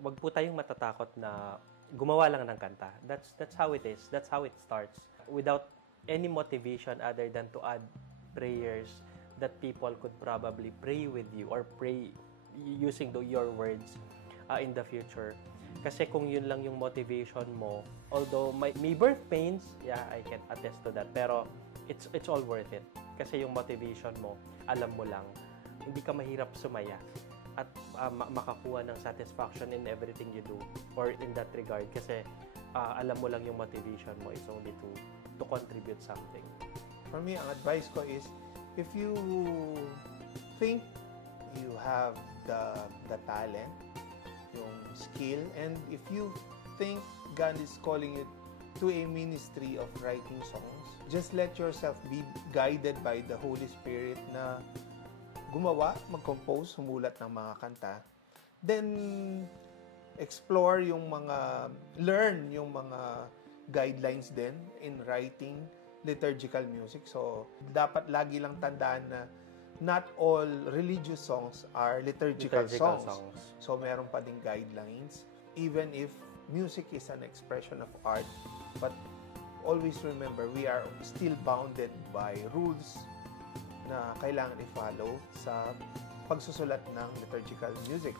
wag po tayong matatakot na gumawa lang ng kanta. That's how it is. That's how it starts. Without any motivation other than to add prayers that people could probably pray with you or pray using your words in the future. Kasi kung yun lang yung motivation mo, although may birth pains, yeah, I can attest to that. Pero it's all worth it. Kasi yung motivation mo, alam mo lang, hindi ka mahirap sumaya at makakuha ng satisfaction in everything you do or in that regard. Kasi alam mo lang yung motivation mo is only to contribute something. For me, ang advice ko is, if you think you have the talent, yung skill, and if you think God is calling you to a ministry of writing songs, just let yourself be guided by the Holy Spirit na gumawa, mag-compose, sumulat ng mga kanta. Then, learn yung mga guidelines din in writing liturgical music. So, dapat lagi lang tandaan na not all religious songs are liturgical songs. So, meron pa ding guidelines. Even if music is an expression of art, but always remember, we are still bounded by rules na kailangan i-follow sa pagsusulat ng liturgical music.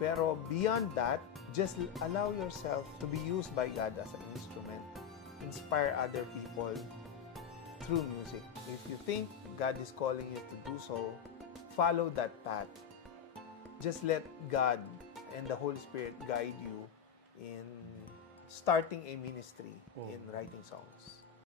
Pero beyond that, just allow yourself to be used by God as an instrument. Inspire other people through music. If you think God is calling you to do so, follow that path. Just let God and the Holy Spirit guide you in starting a ministry in writing songs.